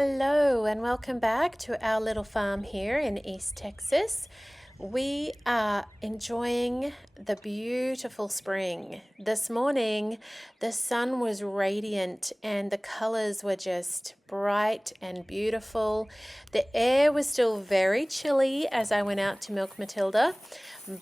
Hello and welcome back to our little farm here in East Texas. We are enjoying the beautiful spring. This morning the sun was radiant and the colors were just bright and beautiful. The air was still very chilly as I went out to milk Matilda,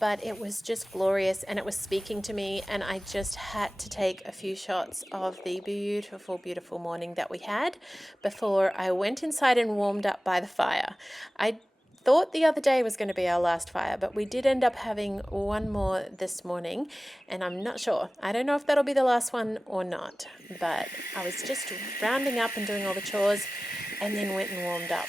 but it was just glorious and it was speaking to me, and I just had to take a few shots of the beautiful, beautiful morning that we had before I went inside and warmed up by the fire. I thought the other day was going to be our last fire, but we did end up having one more this morning, and I'm not sure. I don't know if that'll be the last one or not, but I was just rounding up and doing all the chores and then went and warmed up.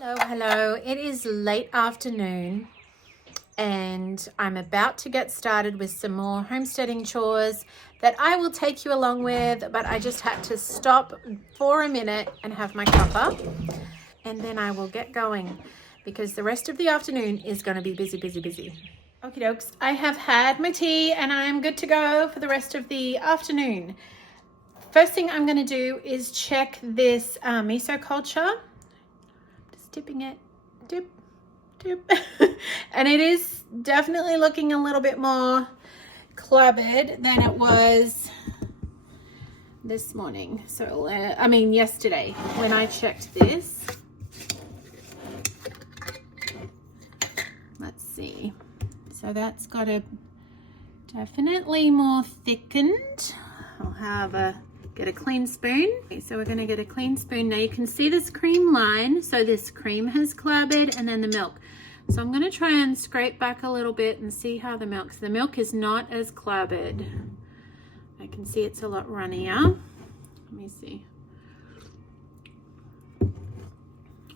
Hello. It is late afternoon and I'm about to get started with some more homesteading chores that I will take you along with, but I just had to stop for a minute and have my cuppa, and then I will get going because the rest of the afternoon is going to be busy. Okie dokes, I have had my tea and I'm good to go for the rest of the afternoon. First thing I'm going to do is check this miso culture. Dipping it, dip and it is definitely looking a little bit more clubbered than it was this morning. So yesterday when I checked this. Let's see, so that's got a definitely more thickened. I'll get a clean spoon. Okay, so we're going to get a clean spoon. Now you can see this cream line. So this cream has clabbered and then the milk. So I'm going to try and scrape back a little bit and see how the milk is not as clabbered. I can see it's a lot runnier. Let me see.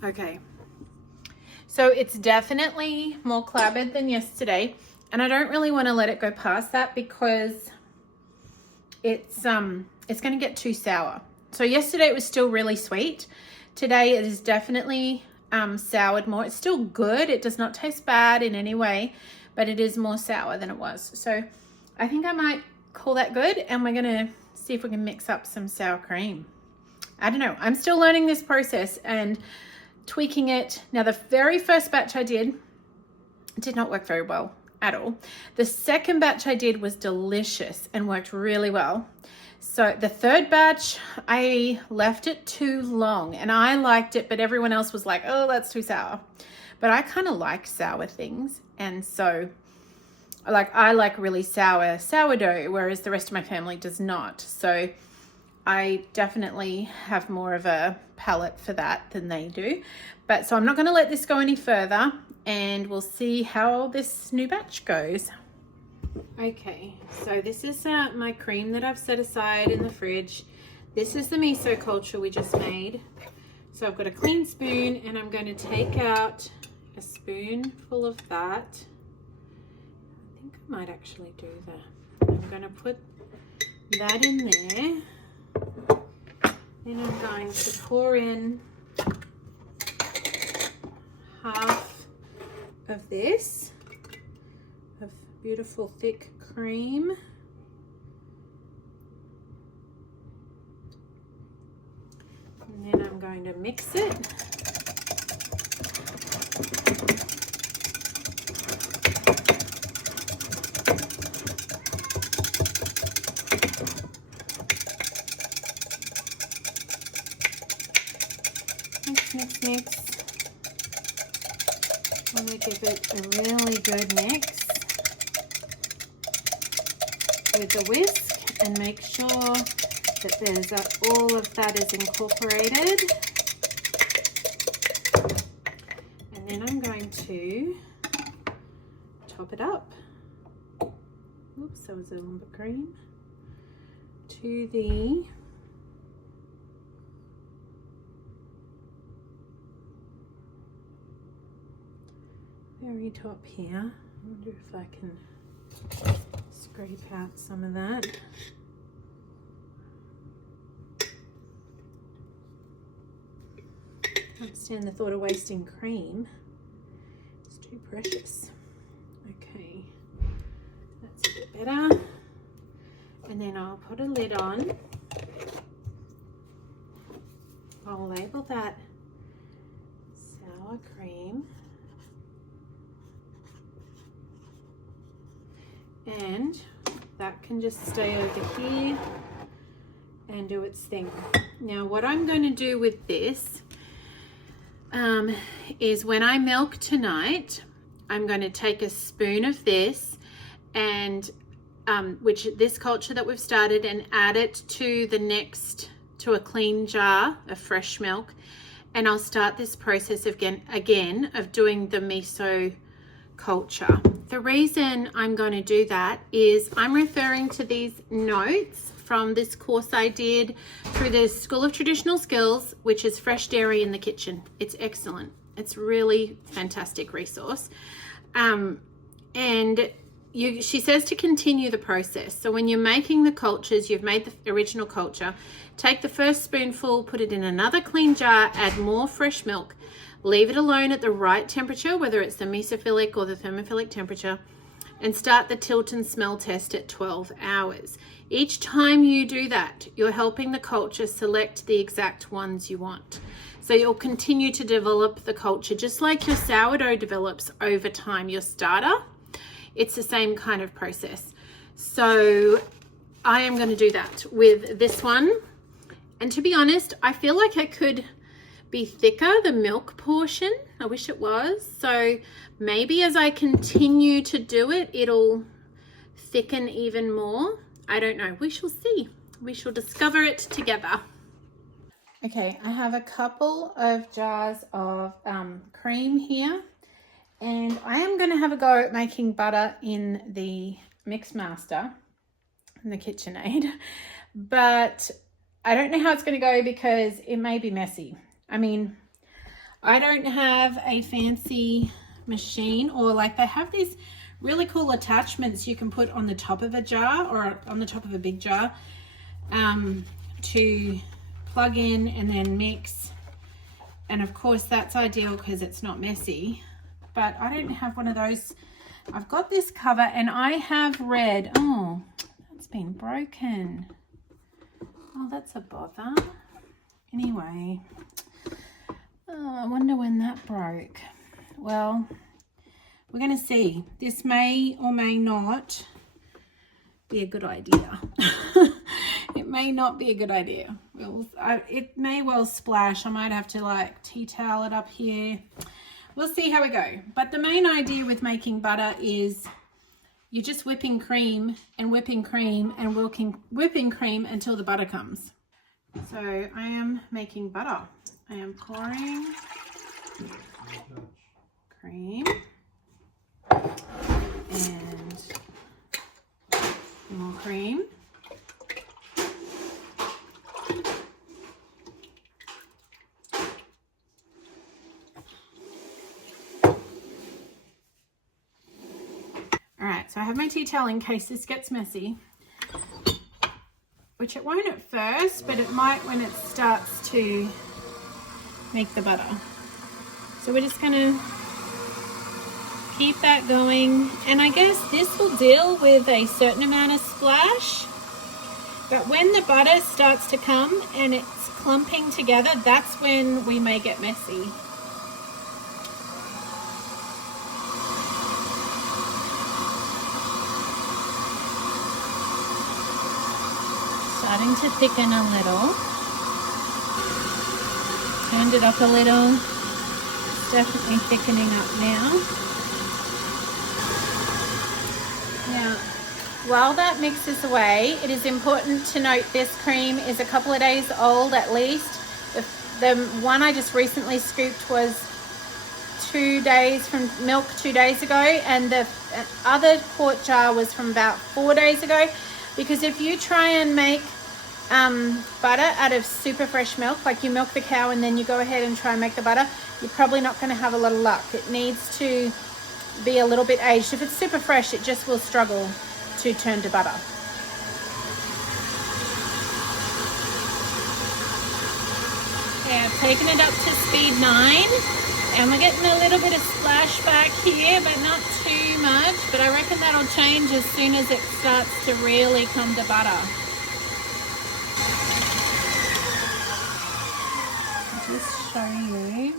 Okay. So it's definitely more clabbered than yesterday. And I don't really want to let it go past that because it's going to get too sour. So yesterday it was still really sweet. Today it is definitely soured more. It's still good. It does not taste bad in any way, but it is more sour than it was. So I think I might call that good, and we're going to see if we can mix up some sour cream. I don't know. I'm still learning this process and tweaking it. Now the very first batch I did not work very well at all. The second batch I did was delicious and worked really well. So the third batch, I left it too long and I liked it, but everyone else was like, oh, that's too sour. But I kind of like sour things. And so I like really sour sourdough, whereas the rest of my family does not. So I definitely have more of a palate for that than they do. But so I'm not going to let this go any further, and we'll see how this new batch goes. Okay, so this is my cream that I've set aside in the fridge. This is the miso culture we just made. So I've got a clean spoon and I'm going to take out a spoonful of that. I think I might actually do that. I'm going to put that in there. Then I'm going to pour in half of this. Beautiful thick cream. And then I'm going to mix it. Mix. I'm going to give it a really good mix with the whisk and make sure that there's all of that is incorporated. And then I'm going to top it up. Oops, that was a little bit cream. To the very top here. I wonder if I can scrape out some of that. Can't stand the thought of wasting cream. It's too precious. Okay, that's a bit better. And then I'll put a lid on. I'll label that sour cream. And that can just stay over here and do its thing. Now what I'm going to do with this is when I milk tonight, I'm going to take a spoon of this and this culture that we've started, and add it to to a clean jar of fresh milk, and I'll start this process again of doing the miso culture. The reason I'm going to do that is I'm referring to these notes from this course I did through the School of Traditional Skills, which is Fresh Dairy in the Kitchen. It's excellent. It's really fantastic resource. She says to continue the process. So when you're making the cultures, you've made the original culture, take the first spoonful, put it in another clean jar, add more fresh milk, leave it alone at the right temperature, whether it's the mesophilic or the thermophilic temperature, and start the tilt and smell test at 12 hours. Each time you do that, you're helping the culture select the exact ones you want. So you'll continue to develop the culture, just like your sourdough develops over time, your starter. It's the same kind of process. So I am going to do that with this one. And to be honest, I feel like it could be thicker, the milk portion. I wish it was. So maybe as I continue to do it, it'll thicken even more. I don't know. We shall see. We shall discover it together. Okay, I have a couple of jars of cream here. And I am going to have a go at making butter in the Mixmaster, in the KitchenAid, but I don't know how it's going to go because it may be messy. I mean, I don't have a fancy machine, or like they have these really cool attachments you can put on the top of a jar or on the top of a big jar to plug in and then mix. And of course that's ideal because it's not messy. But I don't have one of those. I've got this cover and I have read, oh, that's been broken. Oh, that's a bother. Anyway, oh, I wonder when that broke. Well, we're going to see. This may or may not be a good idea. It may not be a good idea. It may well splash. I might have to like tea towel it up here. We'll see how we go. But the main idea with making butter is you're just whipping cream and whipping cream and whipping cream until the butter comes. So I am making butter. I am pouring cream and more cream. So I have my tea towel in case this gets messy, which it won't at first, but it might when it starts to make the butter. So we're just going to keep that going. And I guess this will deal with a certain amount of splash. But when the butter starts to come and it's clumping together, that's when we may get messy. Starting to thicken a little. Turned it up a little. It's definitely thickening up now. Now, while that mixes away, it is important to note this cream is a couple of days old at least. The one I just recently scooped was 2 days from milk 2 days ago, and the other quart jar was from about 4 days ago. Because if you try and make butter out of super fresh milk, like you milk the cow and then you go ahead and try and make the butter, you're probably not going to have a lot of luck. It needs to be a little bit aged. If it's super fresh, it just will struggle to turn to butter. Yeah, I've taken it up to speed 9, and we're getting a little bit of splashback here, but not too much. But I reckon that'll change as soon as it starts to really come to butter. I'll just show you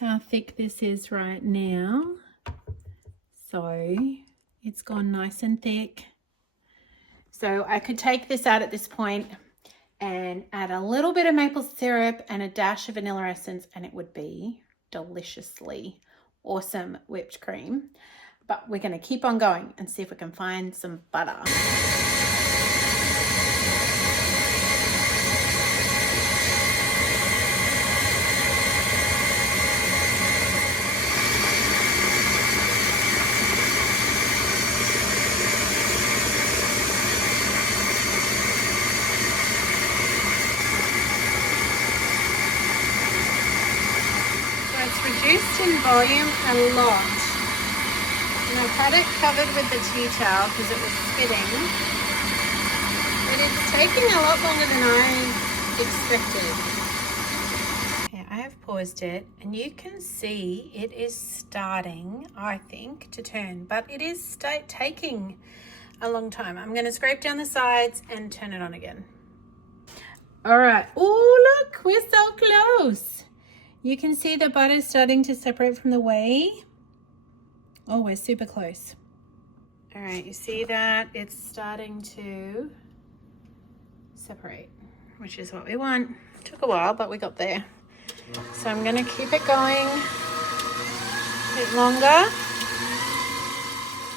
how thick this is right now. So it's gone nice and thick. So I could take this out at this point and add a little bit of maple syrup and a dash of vanilla essence, and it would be deliciously awesome whipped cream. But we're going to keep on going and see if we can find some butter. Reduced in volume a lot, and I've had it covered with the tea towel because it was spitting, but it's taking a lot longer than I expected. Okay, I have paused it, and you can see it is starting, I think, to turn, but it is taking a long time. I'm going to scrape down the sides and turn it on again. All right. Oh, look, we're so close. You can see the butter starting to separate from the whey. Oh, we're super close. All right, you see that? It's starting to separate, which is what we want. Took a while, but we got there. So I'm gonna keep it going a bit longer.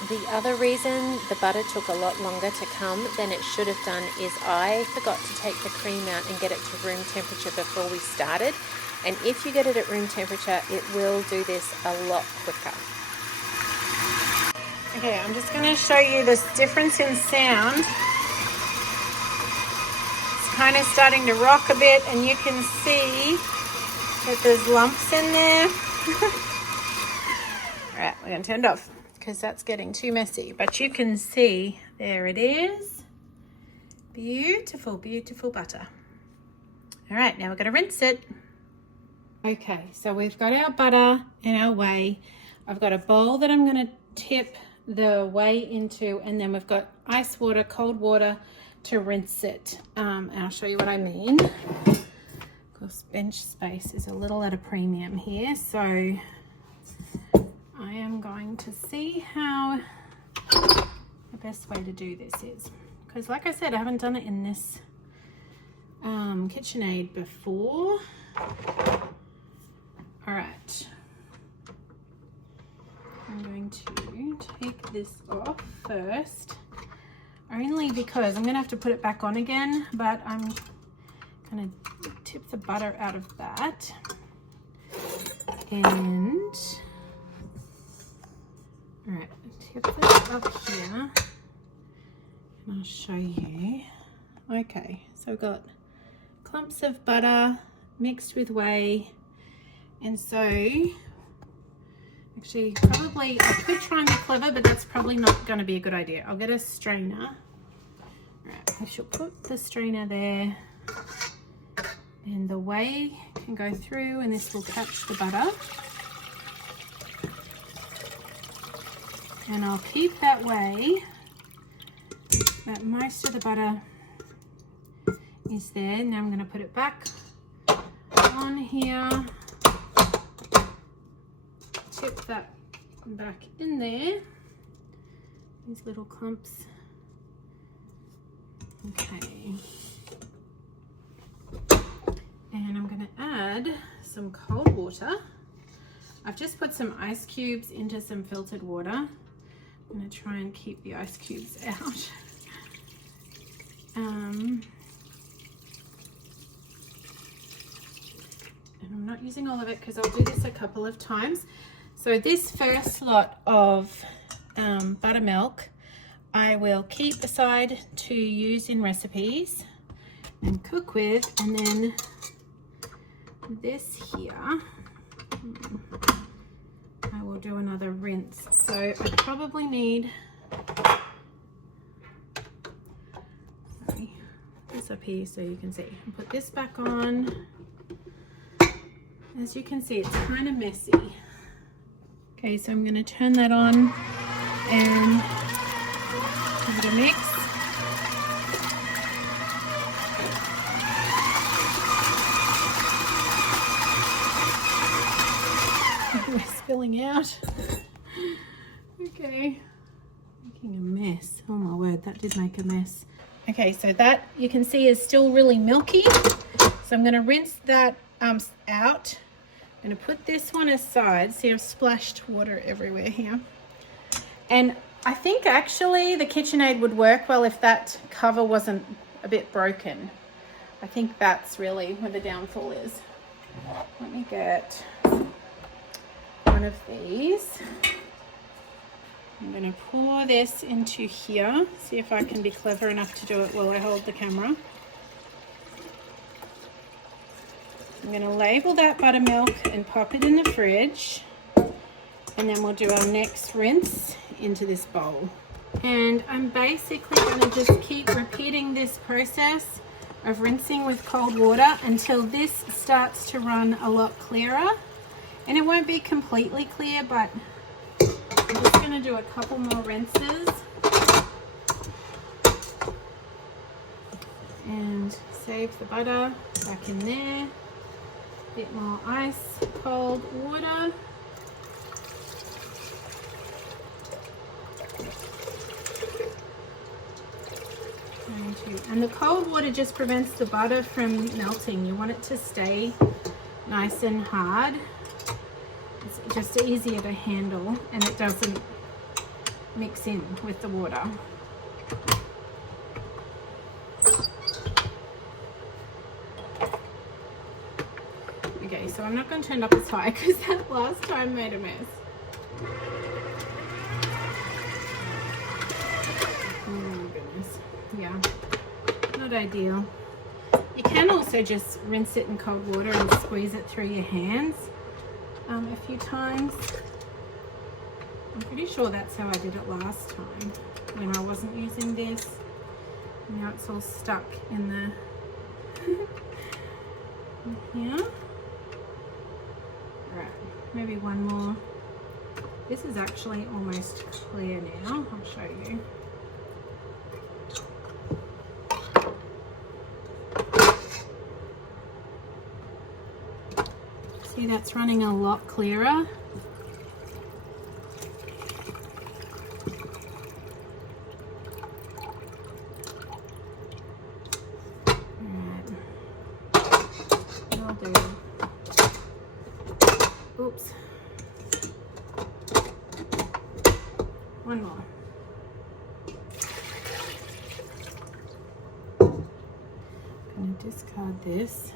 The other reason the butter took a lot longer to come than it should have done is I forgot to take the cream out and get it to room temperature before we started. And if you get it at room temperature, it will do this a lot quicker. Okay, I'm just going to show you this difference in sound. It's kind of starting to rock a bit, and you can see that there's lumps in there. All right, we're going to turn it off because that's getting too messy. But you can see, there it is. Beautiful, beautiful butter. All right, now we're going to rinse it. Okay, so we've got our butter and our whey. I've got a bowl that I'm going to tip the whey into, and then we've got ice water, cold water to rinse it. And I'll show you what I mean. Of course, bench space is a little at a premium here, so I am going to see how the best way to do this is. Because like I said, I haven't done it in this KitchenAid before. All right, I'm going to take this off first, only because I'm going to have to put it back on again, but I'm going to tip the butter out of that. And, all right, tip this up here, and I'll show you. Okay, so I've got clumps of butter mixed with whey. And so, actually, probably, I could try and be clever, but that's probably not going to be a good idea. I'll get a strainer. All right, I shall put the strainer there. And the whey can go through, and this will catch the butter. And I'll keep that whey, but most of the butter is there. Now I'm going to put it back on here. Tip that back in there, these little clumps. Okay, and I'm going to add some cold water. I've just put some ice cubes into some filtered water, I'm going to try and keep the ice cubes out. And I'm not using all of it because I'll do this a couple of times. So this first lot of buttermilk I will keep aside to use in recipes and cook with, and then this here I will do another rinse. So I probably need this up here so you can see. And put this back on. As you can see, it's kind of messy. Okay, so I'm going to turn that on and give it a mix. We're spilling out. Okay, making a mess. Oh my word, that did make a mess. Okay, so that you can see is still really milky. So I'm going to rinse that out. I'm going to put this one aside. See, I've splashed water everywhere here. And I think actually the KitchenAid would work well if that cover wasn't a bit broken. I think that's really where the downfall is. Let me get one of these. I'm going to pour this into here. See if I can be clever enough to do it while I hold the camera. I'm going to label that buttermilk and pop it in the fridge. And then we'll do our next rinse into this bowl. And I'm basically going to just keep repeating this process of rinsing with cold water until this starts to run a lot clearer. And it won't be completely clear, but I'm just going to do a couple more rinses. And save the butter back in there. Bit more ice, cold water. And the cold water just prevents the butter from melting. You want it to stay nice and hard. It's just easier to handle and it doesn't mix in with the water. Okay, so I'm not going to turn it up as high because that last time made a mess. Oh my goodness. Yeah, not ideal. You can also just rinse it in cold water and squeeze it through your hands a few times. I'm pretty sure that's how I did it last time when I wasn't using this. Now it's all stuck in the here. Right, maybe one more. This is actually almost clear now. I'll show you. See, that's running a lot clearer. Oops. One more. I'm going to discard this.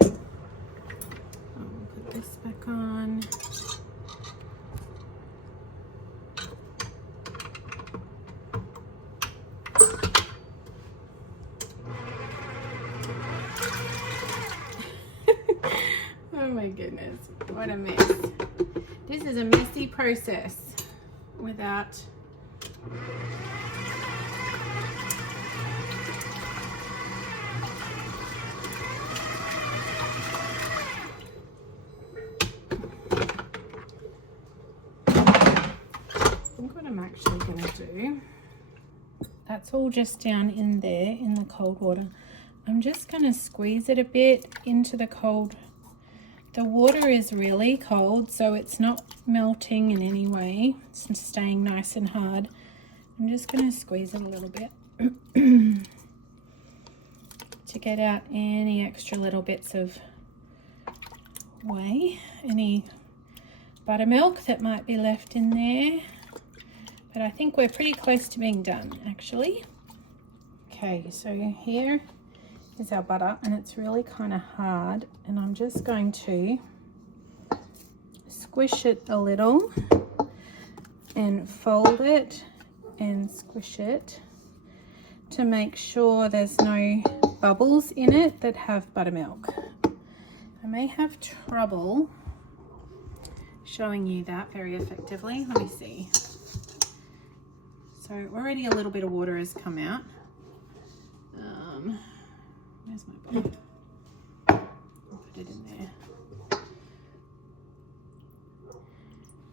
I'll put this back on. Oh my goodness, what a mess. This is a messy process without I think what I'm actually going to do, that's all just down in there in the cold water. I'm just going to squeeze it a bit into the cold. The water is really cold, so it's not melting in any way. It's staying nice and hard. I'm just going to squeeze it a little bit to get out any extra little bits of whey, any buttermilk that might be left in there. but I think we're pretty close to being done actually. Okay, so here is our butter, and it's really kind of hard, and I'm just going to squish it a little and fold it and squish it to make sure there's no bubbles in it that have buttermilk. I may have trouble showing you that very effectively. Let me see. So already a little bit of water has come out. Where's my bowl? I'll put it in there.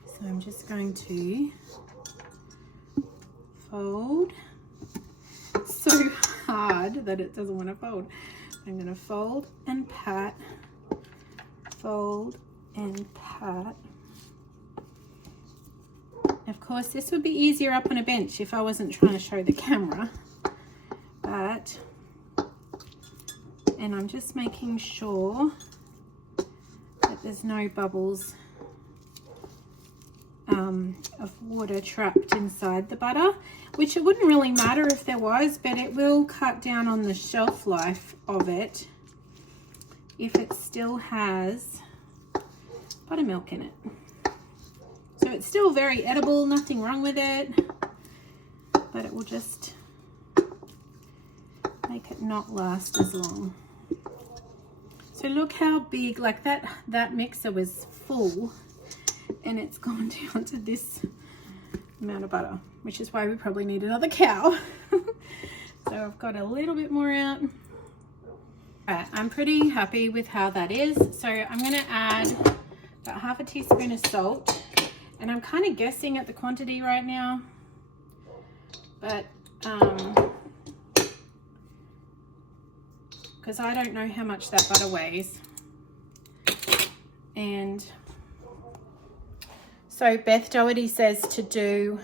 So I'm just going to fold. It's so hard that it doesn't want to fold. I'm going to fold and pat, fold and pat. Of course, this would be easier up on a bench if I wasn't trying to show the camera, but, and I'm just making sure that there's no bubbles of water trapped inside the butter, which it wouldn't really matter if there was, but it will cut down on the shelf life of it if it still has buttermilk in it. So it's still very edible, nothing wrong with it, but it will just make it not last as long. So look how big, like that mixer was full, and it's gone down to this amount of butter, which is why we probably need another cow. So I've got a little bit more out. Alright, I'm pretty happy with how that is. So I'm going to add about half a teaspoon of salt, and I'm kind of guessing at the quantity right now, but because I don't know how much that butter weighs. And so Beth Doherty says to do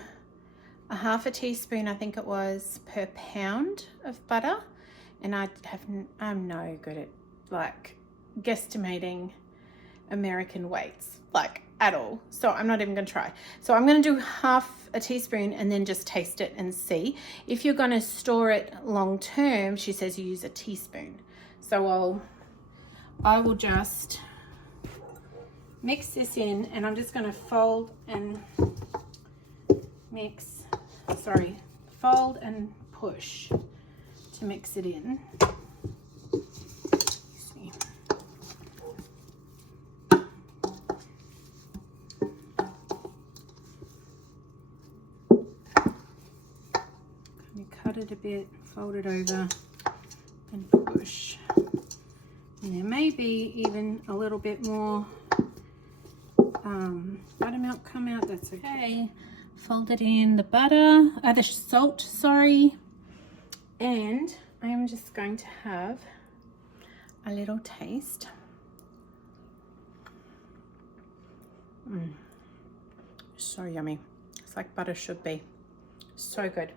a half a teaspoon, I think it was, per pound of butter. And I'm no good at like guesstimating American weights, like at all. So I'm not even gonna try. So I'm gonna do half a teaspoon and then just taste it and see. If you're gonna store it long term, she says you use a teaspoon. So I will just mix this in, and I'm just gonna fold and mix, fold and push to mix it in. See. Cut it a bit, fold it over and push. And there may be even a little bit more buttermilk come out, that's okay. Fold it in the butter, the salt, sorry. And I am just going to have a little taste. So yummy. It's like butter should be. So good.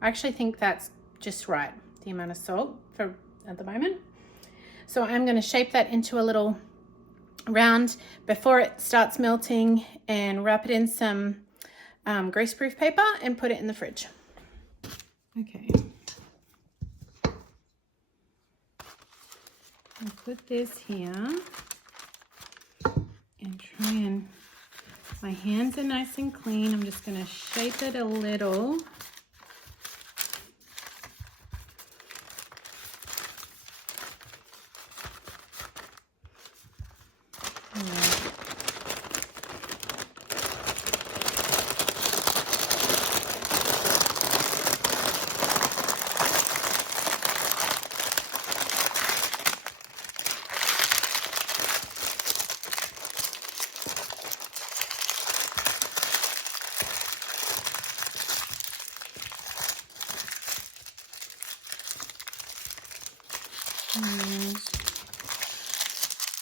I actually think that's just right, the amount of salt for at the moment. So I'm going to shape that into a little round before it starts melting and wrap it in some greaseproof paper and put it in the fridge. Okay. I'll put this here and try and, my hands are nice and clean. I'm just going to shape it a little. And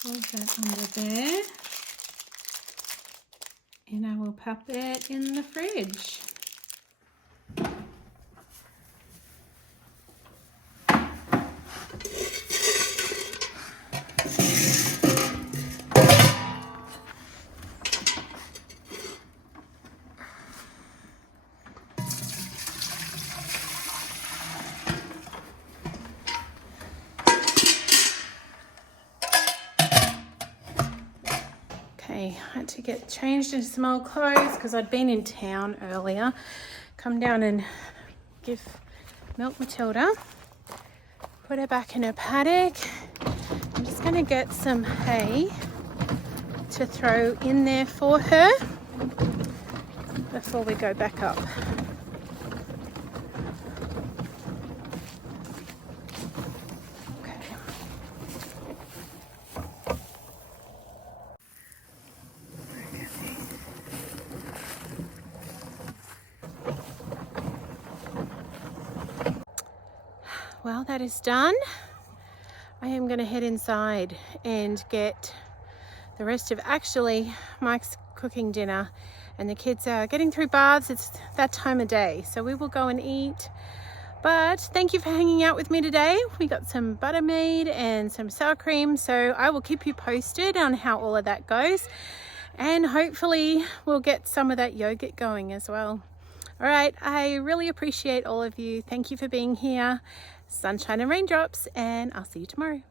hold that under there, and I will pop it in the fridge. Okay, I had to get changed into some old clothes because I'd been in town earlier. Come down and milk Matilda. Put her back in her paddock. I'm just going to get some hay to throw in there for her before we go back up. Well, that is done. I am going to head inside and get the rest of Mike's cooking dinner, and the kids are getting through baths. It's that time of day, so we will go and eat. But thank you for hanging out with me today. We got some butter made and some sour cream, so I will keep you posted on how all of that goes, and hopefully we'll get some of that yogurt going as well. All right, I really appreciate all of you. Thank you for being here. Sunshine and raindrops, and I'll see you tomorrow.